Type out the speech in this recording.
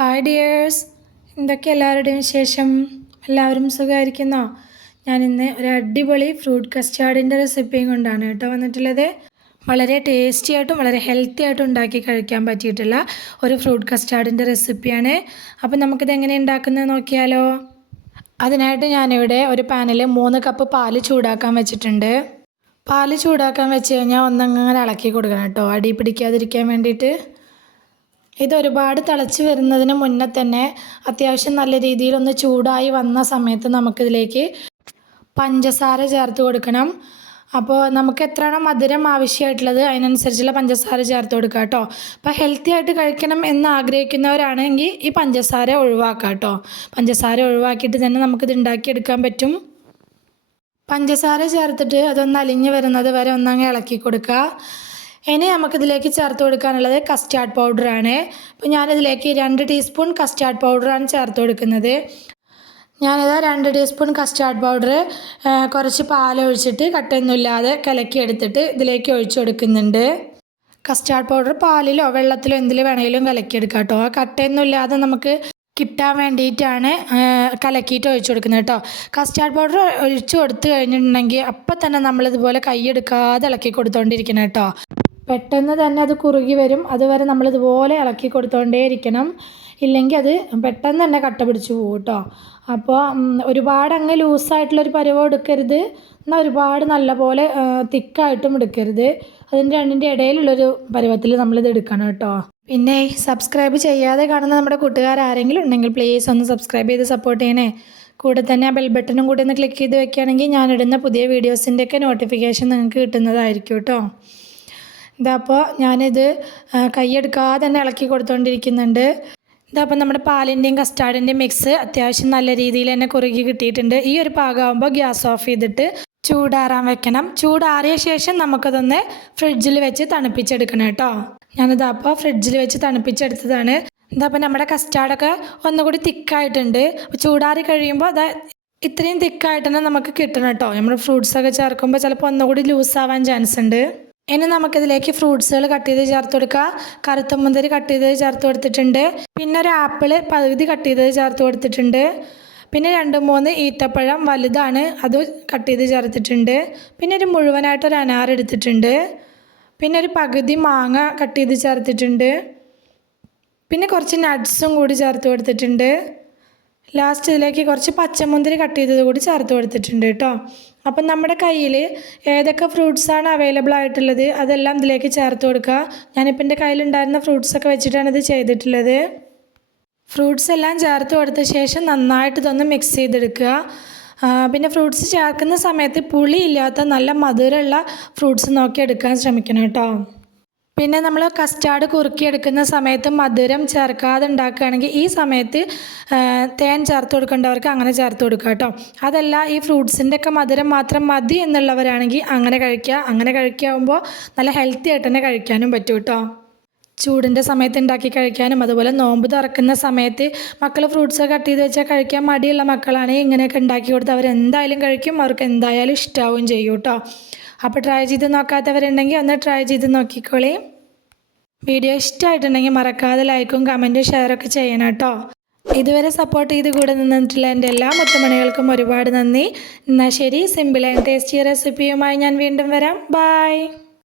Hi dears. എന്തൊക്കെ എല്ലാവരുടെയും വിശേഷം? എല്ലാവരും സുഖമായിരിക്കുന്നോ? ഞാൻ ഇന്ന് ഒരു അടിപൊളി ഫ്രൂട്ട് കസ്റ്റാർഡിന്റെ റെസിപ്പിയും കൊണ്ടാണ് കേട്ടോ വന്നിട്ടുള്ളത്. വളരെ ടേസ്റ്റി ആയിട്ടും വളരെ ഹെൽത്തി ആയിട്ടും ഉണ്ടാക്കി കഴിക്കാൻ പറ്റിയിട്ടുള്ള ഒരു ഫ്രൂട്ട് കസ്റ്റാർഡിന്റെ റെസിപ്പിയാണ്. അപ്പം നമുക്കിത് എങ്ങനെ ഉണ്ടാക്കുന്നത് നോക്കിയാലോ? അതിനായിട്ട് ഞാനിവിടെ ഒരു പാനിൽ മൂന്ന് കപ്പ് പാൽ ചൂടാക്കാൻ വെച്ചിട്ടുണ്ട്. പാൽ ചൂടാക്കാൻ വെച്ച് കഴിഞ്ഞാൽ ഒന്നങ്ങനെ ഇളക്കി കൊടുക്കണം കേട്ടോ. അടി പിടിക്കാതിരിക്കാൻ വേണ്ടിയിട്ട്. ഇത് ഒരുപാട് തിളച്ച് വരുന്നതിന് മുന്നേ തന്നെ അത്യാവശ്യം നല്ല രീതിയിലൊന്ന് ചൂടായി വന്ന സമയത്ത് നമുക്കിതിലേക്ക് പഞ്ചസാര ചേർത്ത് കൊടുക്കണം. അപ്പോൾ നമുക്ക് എത്രയാണോ മധുരം ആവശ്യമായിട്ടുള്ളത് അതിനനുസരിച്ചുള്ള പഞ്ചസാര ചേർത്ത് കൊടുക്കുക കേട്ടോ. അപ്പോൾ ഹെൽത്തി ആയിട്ട് കഴിക്കണം എന്ന് ആഗ്രഹിക്കുന്നവരാണെങ്കിൽ ഈ പഞ്ചസാര ഒഴിവാക്കുക കേട്ടോ. പഞ്ചസാര ഒഴിവാക്കിയിട്ട് തന്നെ നമുക്കിത് ഉണ്ടാക്കിയെടുക്കാൻ പറ്റും. പഞ്ചസാര ചേർത്തിട്ട് അതൊന്ന് അലിഞ്ഞ് വരുന്നത് വരെ ഒന്നങ്ങ് ഇളക്കി കൊടുക്കുക. ഇനി നമുക്കിതിലേക്ക് ചേർത്ത് കൊടുക്കാനുള്ളത് കസ്റ്റാർഡ് പൗഡറാണ് അപ്പോൾ ഞാനിതിലേക്ക് രണ്ട് ടീസ്പൂൺ കസ്റ്റാർഡ് പൗഡറാണ് ചേർത്ത് കൊടുക്കുന്നത്. ഞാനിത് രണ്ട് ടീസ്പൂൺ കസ്റ്റാർഡ് പൗഡർ കുറച്ച് പാലൊഴിച്ചിട്ട് കലക്കി എടുത്തിട്ട് ഇതിലേക്ക് ഒഴിച്ചു കൊടുക്കുന്നുണ്ട്. കസ്റ്റാർഡ് പൗഡർ പാലിലോ വെള്ളത്തിലോ എന്തിൽ വേണമെങ്കിലും കലക്കിയെടുക്കാം കേട്ടോ. കട്ടയൊന്നുമില്ലാതെ നമുക്ക് കിട്ടാൻ വേണ്ടിയിട്ടാണ് കലക്കിയിട്ട് ഒഴിച്ചു കൊടുക്കുന്നത് കേട്ടോ. കസ്റ്റാർഡ് പൗഡർ ഒഴിച്ചു കൊടുത്തു കഴിഞ്ഞിട്ടുണ്ടെങ്കിൽ അപ്പം തന്നെ നമ്മളിതുപോലെ കൈയെടുക്കാതെ ഇളക്കി കൊടുത്തോണ്ടിരിക്കണം കേട്ടോ. പെട്ടെന്ന് തന്നെ അത് കുറുകി വരും. അതുവരെ നമ്മളിതുപോലെ ഇളക്കി കൊടുത്തോണ്ടേ ഇരിക്കണം ഇല്ലെങ്കിൽ അത് പെട്ടെന്ന് തന്നെ കട്ട പിടിച്ച് പോകും കേട്ടോ. അപ്പോൾ ഒരുപാട് അങ്ങ് ലൂസായിട്ടുള്ളൊരു പരുവം എടുക്കരുത്. എന്നാൽ ഒരുപാട് നല്ല പോലെ തിക്കായിട്ടും എടുക്കരുത്. അതിന്റെ രണ്ടിന്റെ ഇടയിലുള്ളൊരു പരുവത്തിൽ നമ്മളിത് എടുക്കണം കേട്ടോ. പിന്നെ സബ്സ്ക്രൈബ് ചെയ്യാതെ കാണുന്ന നമ്മുടെ കൂട്ടുകാർ ആരെങ്കിലും ഉണ്ടെങ്കിൽ പ്ലീസ് ഒന്ന് സബ്സ്ക്രൈബ് ചെയ്ത് സപ്പോർട്ട് ചെയ്യണേ. കൂടെ തന്നെ ആ ബെൽ ബട്ടണും കൂടി ഒന്ന് ക്ലിക്ക് ചെയ്ത് വെക്കുകയാണെങ്കിൽ ഞാനിടുന്ന പുതിയ വീഡിയോസിന്റെയൊക്കെ നോട്ടിഫിക്കേഷൻ നിങ്ങൾക്ക് കിട്ടുന്നതായിരിക്കും കേട്ടോ. ഇതാ അപ്പോൾ ഞാനിത് കൈയെടുക്കാതെ തന്നെ ഇളക്കി കൊടുത്തുകൊണ്ടിരിക്കുന്നുണ്ട് ഇതാ അപ്പോൾ നമ്മുടെ പാലിന്റെയും കസ്റ്റാർഡിന്റെയും മിക്സ് അത്യാവശ്യം നല്ല രീതിയിൽ തന്നെ കുറുകി കിട്ടിയിട്ടുണ്ട്. ഈ ഒരു പാകമാകുമ്പോൾ ഗ്യാസ് ഓഫ് ചെയ്തിട്ട് ചൂടാറാൻ വെക്കണം. ചൂടാറിയ ശേഷം നമുക്കതൊന്ന് ഫ്രിഡ്ജിൽ വെച്ച് തണുപ്പിച്ചെടുക്കണം കേട്ടോ. ഞാനിതാ അപ്പോൾ ഫ്രിഡ്ജിൽ വെച്ച് തണുപ്പിച്ചെടുത്തതാണ്. എന്താ അപ്പോൾ നമ്മുടെ കസ്റ്റാർഡൊക്കെ ഒന്നുകൂടി തിക്കായിട്ടുണ്ട്. ചൂടാറി കഴിയുമ്പോൾ അത് ഇത്രയും തിക്കായിട്ട് തന്നെ നമുക്ക് കിട്ടണം കേട്ടോ. നമ്മൾ ഫ്രൂട്ട്സൊക്കെ ചേർക്കുമ്പോൾ ചിലപ്പോൾ ഒന്നുകൂടി ലൂസ് ആവാൻ ചാൻസ് ഉണ്ട്. ഇനി നമുക്കിതിലേക്ക് ഫ്രൂട്ട്സുകൾ കട്ട് ചെയ്ത് ചേർത്ത് കൊടുക്കുക. കറുത്ത മുന്തിരി കട്ട് ചെയ്ത് ചേർത്ത് കൊടുത്തിട്ടുണ്ട്. പിന്നെ ഒരു ആപ്പിൾ പകുതി കട്ട് ചെയ്ത് ചേർത്ത് കൊടുത്തിട്ടുണ്ട്. പിന്നെ രണ്ട് മൂന്ന് ഈത്തപ്പഴം വലുതാണ് അത് കട്ട് ചെയ്ത് ചേർത്തിട്ടുണ്ട്. പിന്നെ ഒരു മുഴുവനായിട്ടൊരു അനാർ എടുത്തിട്ടുണ്ട്. പിന്നെ ഒരു പകുതി മാങ്ങ കട്ട് ചെയ്ത് ചേർത്തിട്ടുണ്ട്. പിന്നെ കുറച്ച് നട്ട്സും കൂടി ചേർത്ത് കൊടുത്തിട്ടുണ്ട്. ലാസ്റ്റ് ഇതിലേക്ക് കുറച്ച് പച്ചമുന്തിരി കട്ട് ചെയ്തത് കൂടി ചേർത്ത് കൊടുത്തിട്ടുണ്ട് കേട്ടോ. അപ്പം നമ്മുടെ കയ്യിൽ ഏതൊക്കെ ഫ്രൂട്ട്സാണ് അവൈലബിൾ ആയിട്ടുള്ളത് അതെല്ലാം ഇതിലേക്ക് ചേർത്ത് കൊടുക്കുക. ഞാനിപ്പോൾ എന്റെ കയ്യിലുണ്ടായിരുന്ന ഫ്രൂട്ട്സൊക്കെ വെച്ചിട്ടാണ് ഇത് ചെയ്തിട്ടുള്ളത്. ഫ്രൂട്ട്സ് എല്ലാം ചേർത്ത് കൊടുത്ത ശേഷം നന്നായിട്ട് ഇതൊന്ന് മിക്സ് ചെയ്തെടുക്കുക. പിന്നെ ഫ്രൂട്ട്സ് ചേർക്കുന്ന സമയത്ത് പുളിയില്ലാത്ത നല്ല മധുരമുള്ള ഫ്രൂട്ട്സ് നോക്കി എടുക്കാൻ ശ്രമിക്കണം കേട്ടോ. പിന്നെ നമ്മൾ കസ്റ്റാർഡ് കുറുക്കിയെടുക്കുന്ന സമയത്ത് മധുരം ചേർക്കാതെ ഉണ്ടാക്കുകയാണെങ്കിൽ ഈ സമയത്ത് തേൻ ചേർത്ത് കൊടുക്കേണ്ടവർക്ക് അങ്ങനെ ചേർത്ത് കൊടുക്കുക കേട്ടോ. അതല്ല ഈ ഫ്രൂട്ട്സിന്റെ ഒക്കെ മധുരം മാത്രം മതി എന്നുള്ളവരാണെങ്കിൽ അങ്ങനെ കഴിക്കുക. അങ്ങനെ കഴിക്കാവുമ്പോൾ നല്ല ഹെൽത്തി ആയിട്ട് തന്നെ കഴിക്കാനും പറ്റും കേട്ടോ. ചൂടിന്റെ സമയത്ത് ഉണ്ടാക്കി കഴിക്കാനും അതുപോലെ നോമ്പ് തുറക്കുന്ന സമയത്ത് മക്കൾ ഫ്രൂട്ട്സ് കട്ട് ചെയ്ത് വെച്ചാൽ കഴിക്കാൻ മടിയുള്ള മക്കളാണെങ്കിൽ ഇങ്ങനെയൊക്കെ ഉണ്ടാക്കി കൊടുത്ത് അവർ എന്തായാലും കഴിക്കും അവർക്ക് എന്തായാലും ഇഷ്ടാവും ചെയ്യും കേട്ടോ. അപ്പോൾ ട്രൈ ചെയ്ത് നോക്കാത്തവരുണ്ടെങ്കിൽ ഒന്ന് ട്രൈ ചെയ്ത് നോക്കിക്കോളേ. വീഡിയോ ഇഷ്ടമായിട്ടുണ്ടെങ്കിൽ മറക്കാതെ ലൈക്കും കമന്റും ഷെയറൊക്കെ ചെയ്യണം കേട്ടോ. ഇതുവരെ സപ്പോർട്ട് ചെയ്ത് കൂടെ നിന്നിട്ടുള്ള എന്റെ എല്ലാ മുത്തമണികൾക്കും ഒരുപാട് നന്ദി. എന്നാൽ ശരി സിമ്പിൾ ആൻഡ് ടേസ്റ്റി റെസിപ്പിയുമായി ഞാൻ വീണ്ടും വരാം. ബായ്